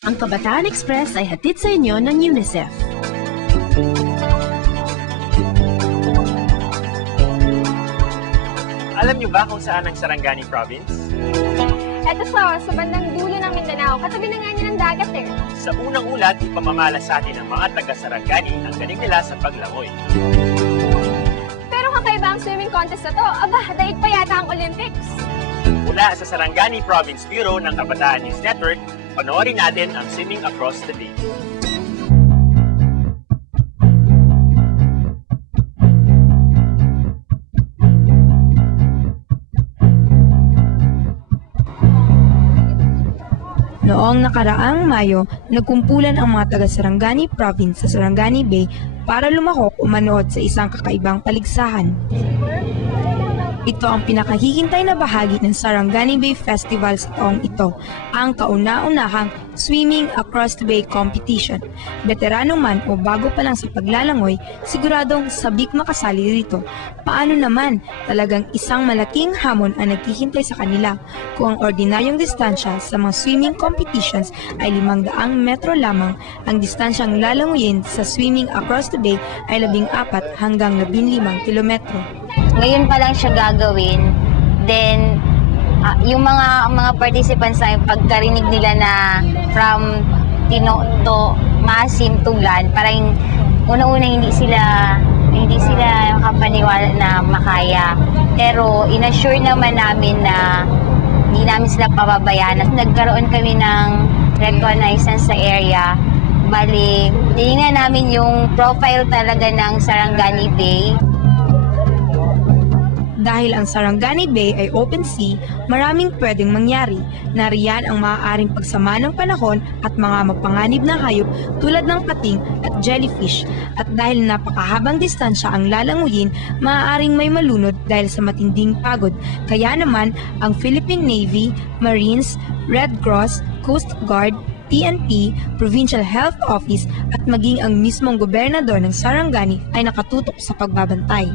Ang Kabataan Express ay hatid sa inyo ng UNICEF. Alam niyo ba kung saan ang Sarangani Province? Eto sa bandang dulo ng Mindanao, katabi na nga niya ng dagat eh. Sa unang ulat, ipamamala sa atin ng mga taga-Sarangani ang galing nila sa paglangoy. Pero kakaiba ang swimming contest na to, aba, daig pa yata ang Olympics. Mula sa Sarangani Province Bureau ng Kabataan News Network, panoorin natin ang Swimming Across the Bay. Noong nakaraang Mayo, nagkumpulan ang mga taga-Sarangani Province sa Sarangani Bay para lumahok o manood sa isang kakaibang paligsahan. Ito ang pinakahihintay na bahagi ng Sarangani Bay Festival sa taong ito, ang kauna-unahang Swimming Across the Bay Competition. Veterano man o bago pa lang sa paglalangoy, siguradong sabik makasali rito. Paano naman, talagang isang malaking hamon ang naghihintay sa kanila kung ang ordinaryong distansya sa mga swimming competitions ay 500 metro lamang, ang distansyang lalangoyin sa Swimming Across the Bay ay 14 hanggang 15 kilometro. Ngayon pa lang siya gagawin, then yung mga participants ay pagkarinig nila na from Tino to Masim Tuglan, parang una-una hindi sila makapaniwala na makaya. Pero inassure naman namin na hindi namin sila pababayaan. Nagkaroon kami ng reconnaissance sa area. Bali, tinignan namin yung profile talaga ng Sarangani Bay. Dahil ang Sarangani Bay ay open sea, maraming pwedeng mangyari. Nariyan ang maaaring pagsama ng panahon at mga mapanganib na hayop tulad ng pating at jellyfish. At dahil napakahabang distansya ang lalanguyin, maaaring may malunod dahil sa matinding pagod. Kaya naman, ang Philippine Navy, Marines, Red Cross, Coast Guard, PNP, Provincial Health Office at maging ang mismong gobernador ng Sarangani ay nakatutok sa pagbabantay.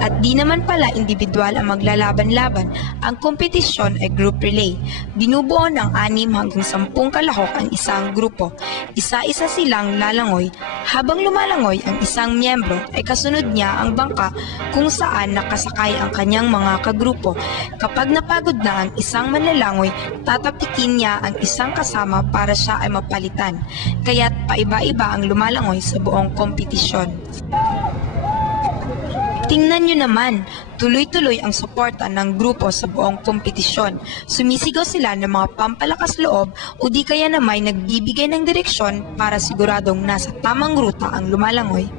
At di naman pala individual ang maglalaban-laban, ang kompetisyon ay group relay. Binubuo ng 6 hanggang 10 kalahok ang isang grupo. Isa-isa silang lalangoy. Habang lumalangoy ang isang miyembro ay kasunod niya ang bangka kung saan nakasakay ang kanyang mga kagrupo. Kapag napagod na ang isang manlalangoy, tatapikin niya ang isang kasama para siya ay mapalitan. Kaya't paiba-iba ang lumalangoy sa buong kompetisyon. Tingnan nyo naman, tuloy-tuloy ang suporta ng grupo sa buong kompetisyon. Sumisigaw sila ng mga pampalakas loob o di kaya naman nagbibigay ng direksyon para siguradong nasa tamang ruta ang lumalangoy.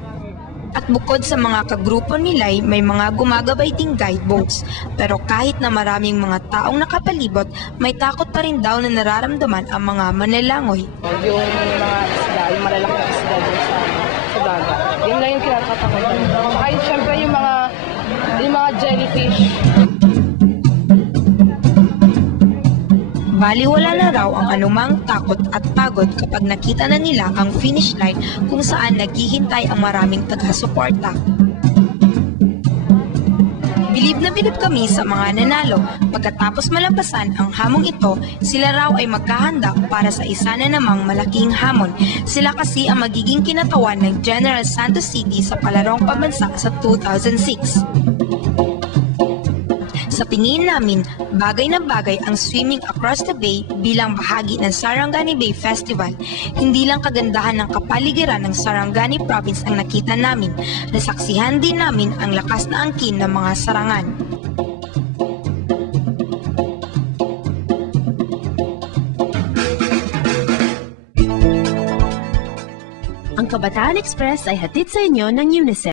At bukod sa mga kagrupo nila'y may mga gumagabay ding guideboats. Pero kahit na maraming mga taong nakapalibot, may takot pa rin daw na nararamdaman ang mga manlalangoy. Yung mga isda, yung malalaking isda dun sa dagat. Yun lang yung kinakatakutan. Ay, syempre yung mga jellyfish. Baliwala na raw ang anumang takot at pagod kapag nakita na nila ang finish line kung saan naghihintay ang maraming taga-suporta. Bilib na bilib kami sa mga nanalo. Pagkatapos malampasan ang hamong ito, sila raw ay magkahanda para sa isa na namang malaking hamon. Sila kasi ang magiging kinatawan ng General Santos City sa palarong pambansa sa 2006. Sa tingin namin, bagay na bagay ang Swimming Across the Bay bilang bahagi ng Sarangani Bay Festival. Hindi lang kagandahan ng kapaligiran ng Sarangani Province ang nakita namin, nasaksihan din namin ang lakas na angkin ng mga sarangan. Ang Kabataan Express ay hatid sa inyo ng UNICEF.